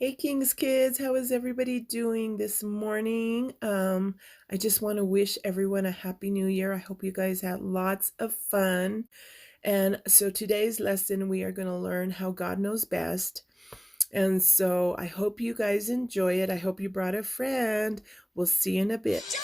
Hey, King's Kids, how is everybody doing this morning? I just want to wish everyone a happy new year. I hope you guys had lots of fun. And so today's lesson, we are going to learn how God knows best. And so I hope you guys enjoy it. I hope you brought a friend. We'll see you in a bit.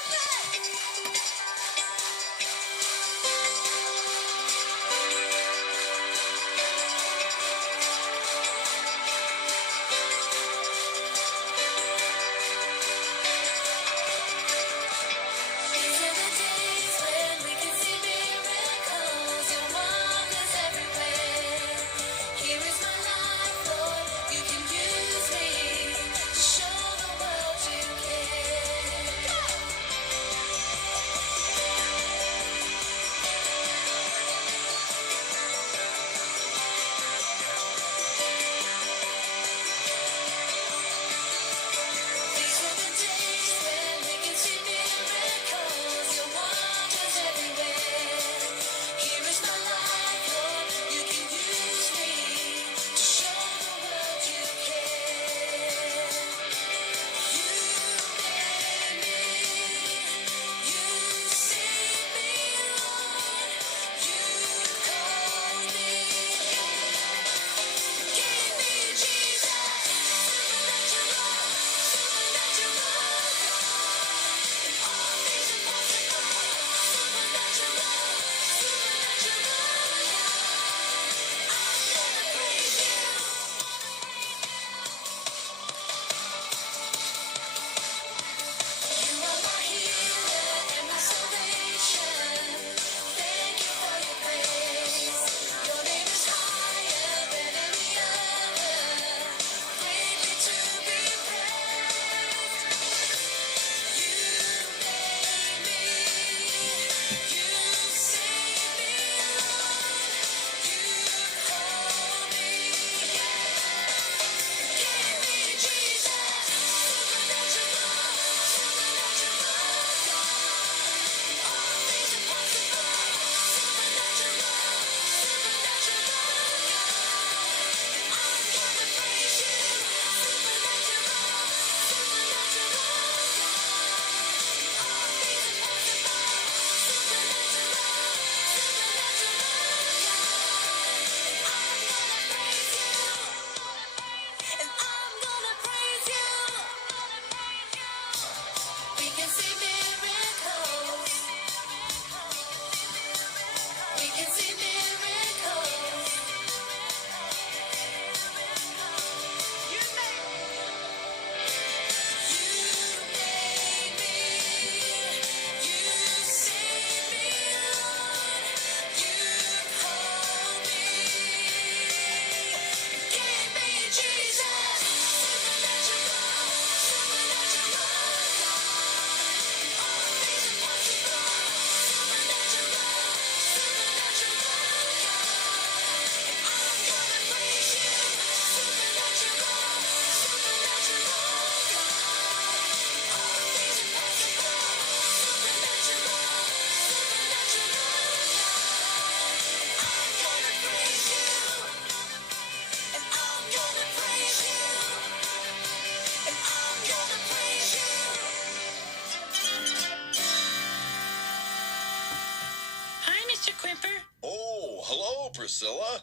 Hi, Mr. Quimper. Oh, hello, Priscilla.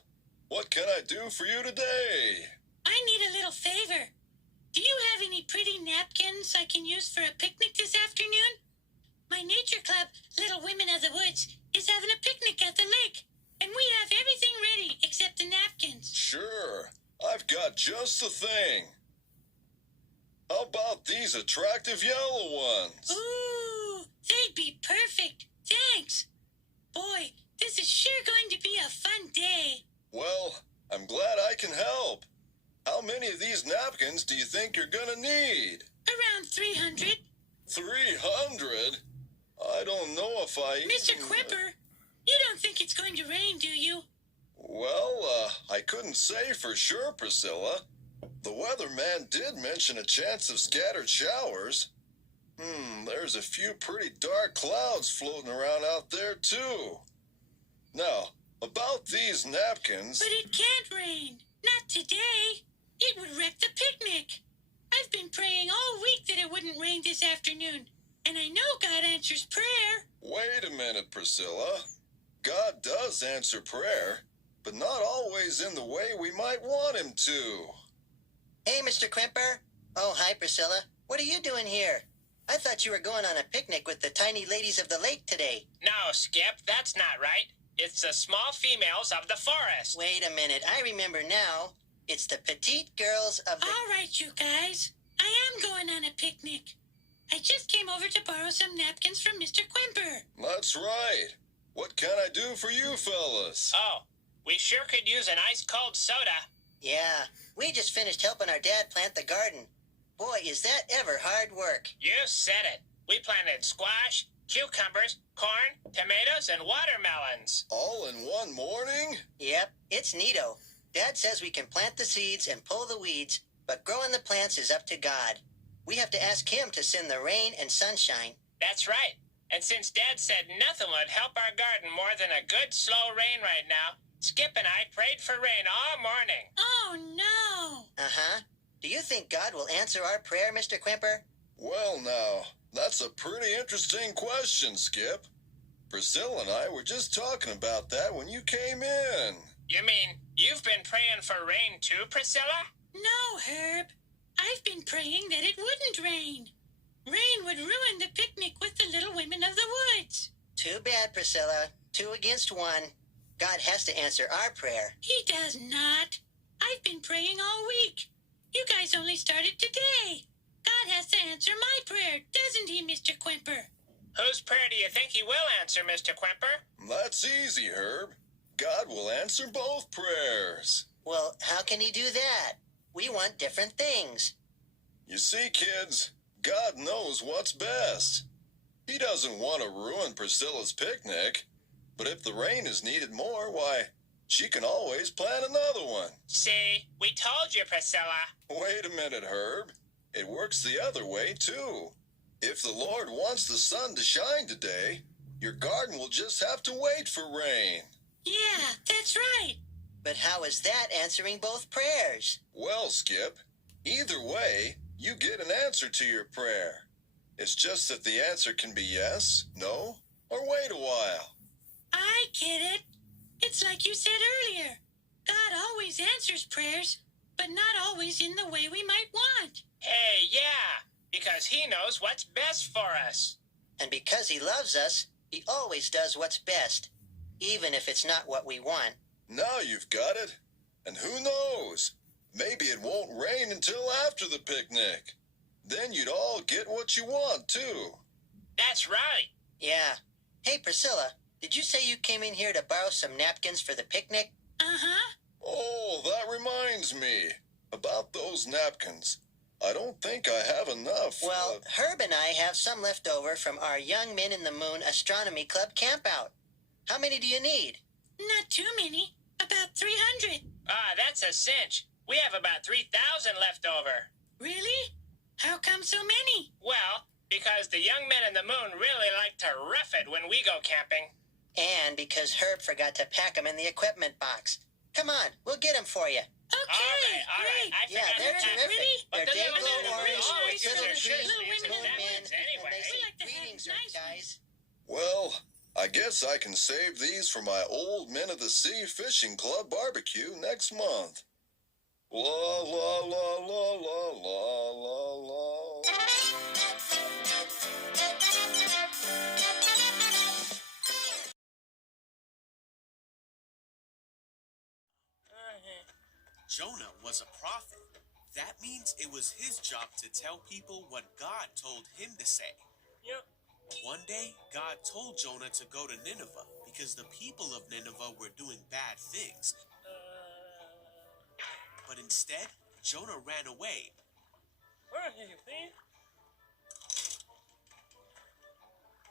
What can I do for you today? I need a little favor. Do you have any pretty napkins I can use for a picnic this afternoon? My nature club, Little Women of the Woods, is having a picnic at the lake, and we have everything ready except the napkins. Sure, I've got just the thing. How about these attractive yellow ones? Ooh, they'd be perfect. Thanks. Boy, this is sure going to be a fun day. Well, I'm glad I can help. How many of these napkins do you think you're gonna need? Around 300. 300? I don't know if I... Mr. Quimper, you don't think it's going to rain, do you? Well, I couldn't say for sure, Priscilla. The weatherman did mention a chance of scattered showers. There's a few pretty dark clouds floating around out there, too. Now, about these napkins... But it can't rain. Not today. It would wreck the picnic. rain this afternoon, and I know God answers prayer. Wait a minute, Priscilla. God does answer prayer, but not always in the way we might want him to. Hey, Mr. Quimper. Oh, hi, Priscilla. What are you doing here? I thought you were going on a picnic with the tiny ladies of the lake today. No, Skip, that's not right. It's the small females of the forest. Wait a minute. I remember now. It's the petite girls of the... All right, you guys. I am going on a picnic. I just came over to borrow some napkins from Mr. Quimper. That's right. What can I do for you fellas? Oh, we sure could use an ice-cold soda. Yeah, we just finished helping our dad plant the garden. Boy, is that ever hard work. You said it. We planted squash, cucumbers, corn, tomatoes, and watermelons. All in one morning? Yep, it's neato. Dad says we can plant the seeds and pull the weeds, but growing the plants is up to God. We have to ask him to send the rain and sunshine. That's right. And since Dad said nothing would help our garden more than a good slow rain right now, Skip and I prayed for rain all morning. Oh, no. Uh-huh. Do you think God will answer our prayer, Mr. Quimper? Well, now, that's a pretty interesting question, Skip. Priscilla and I were just talking about that when you came in. You mean you've been praying for rain too, Priscilla? No, Herb. I've been praying that it wouldn't rain. Rain would ruin the picnic with the little women of the woods. Too bad, Priscilla. 2 against 1. God has to answer our prayer. He does not. I've been praying all week. You guys only started today. God has to answer my prayer, doesn't he, Mr. Quimper? Whose prayer do you think he will answer, Mr. Quimper? That's easy, Herb. God will answer both prayers. Well, how can he do that? We want different things. You see, kids, God knows what's best. He doesn't want to ruin Priscilla's picnic, but if the rain is needed more, why, she can always plant another one. See, we told you, Priscilla. Wait a minute, Herb. It works the other way, too. If the Lord wants the sun to shine today, your garden will just have to wait for rain. Yeah, that's right. But how is that answering both prayers? Well, Skip, either way, you get an answer to your prayer. It's just that the answer can be yes, no, or wait a while. I get it. It's like you said earlier. God always answers prayers, but not always in the way we might want. Hey, yeah, because he knows what's best for us. And because he loves us, he always does what's best, even if it's not what we want. Now you've got it. And who knows? Maybe it won't rain until after the picnic. Then you'd all get what you want, too. That's right. Yeah. Hey, Priscilla, did you say you came in here to borrow some napkins for the picnic? Uh-huh. Oh, that reminds me. About those napkins. I don't think I have enough. Well, Herb and I have some left over from our Young Men in the Moon Astronomy Club campout. How many do you need? Not too many. About 300. Ah, that's a cinch. We have about 3,000 left over. Really? How come so many? Well, because the young men in the moon really like to rough it when we go camping. And because Herb forgot to pack them in the equipment box. Come on, we'll get them for you. Okay, All right. great. I Yeah, forgot they're that. terrific. But They're the day little men in glow the moon orange, always use little their green, shirts sleeves little in men, napkins and anyway. they say We like to have greetings, nice Earth guys. Well, I guess I can save these for my Old Men of the Sea Fishing Club barbecue next month. La la la la la la la la. Jonah was a prophet. That means it was his job to tell people what God told him to say. Yep. One day, God told Jonah to go to Nineveh because the people of Nineveh were doing bad things. But instead, Jonah ran away Where are you, please?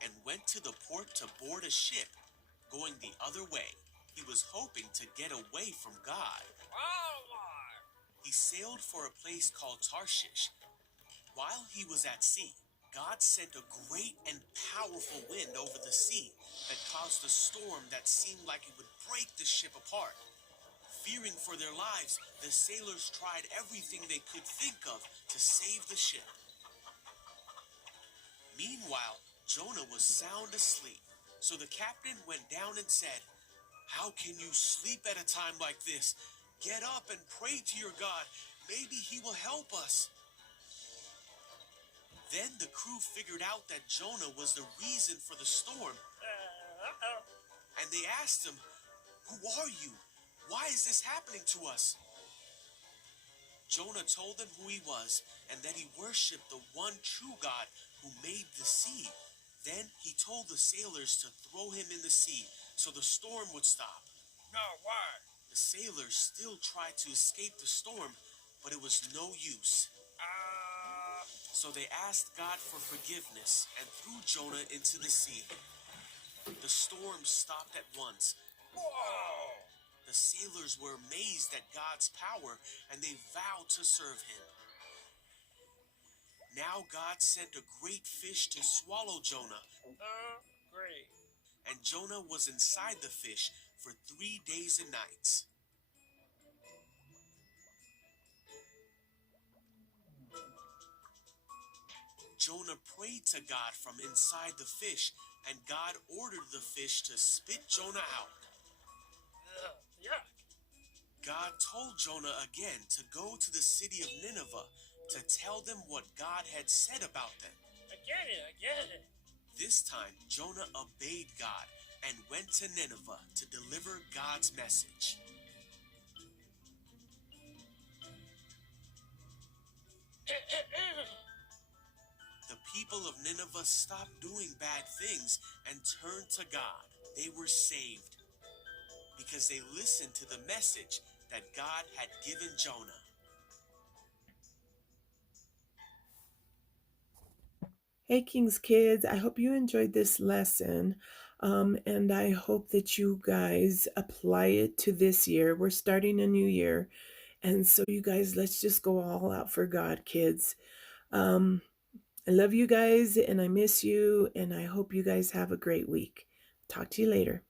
and went to the port to board a ship going the other way. He was hoping to get away from God. He sailed for a place called Tarshish. While he was at sea, God sent a great and powerful wind over the sea that caused a storm that seemed like it would break the ship apart. Fearing for their lives, the sailors tried everything they could think of to save the ship. Meanwhile, Jonah was sound asleep. So the captain went down and said, "How can you sleep at a time like this? Get up and pray to your God. Maybe he will help us." Then the crew figured out that Jonah was the reason for the storm, and they asked him, "Who are you? Why is this happening to us?" Jonah told them who he was and that he worshipped the one true God who made the sea. Then he told the sailors to throw him in the sea so the storm would stop. No, why? The sailors still tried to escape the storm, but it was no use. So they asked God for forgiveness and threw Jonah into the sea. The storm stopped at once. Whoa! The sailors were amazed at God's power and they vowed to serve him. Now God sent a great fish to swallow Jonah, Great. and Jonah was inside the fish for 3 days and nights. Jonah prayed to God from inside the fish, and God ordered the fish to spit Jonah out. Yuck. God told Jonah again to go to the city of Nineveh to tell them what God had said about them. I get it. This time, Jonah obeyed God and went to Nineveh to deliver God's message. The people of Nineveh stopped doing bad things and turned to God. They were saved because they listened to the message that God had given Jonah. Hey, King's Kids, I hope you enjoyed this lesson. And I hope that you guys apply it to this year. We're starting a new year. And so, you guys, let's just go all out for God, kids. I love you guys and I miss you. And I hope you guys have a great week. Talk to you later.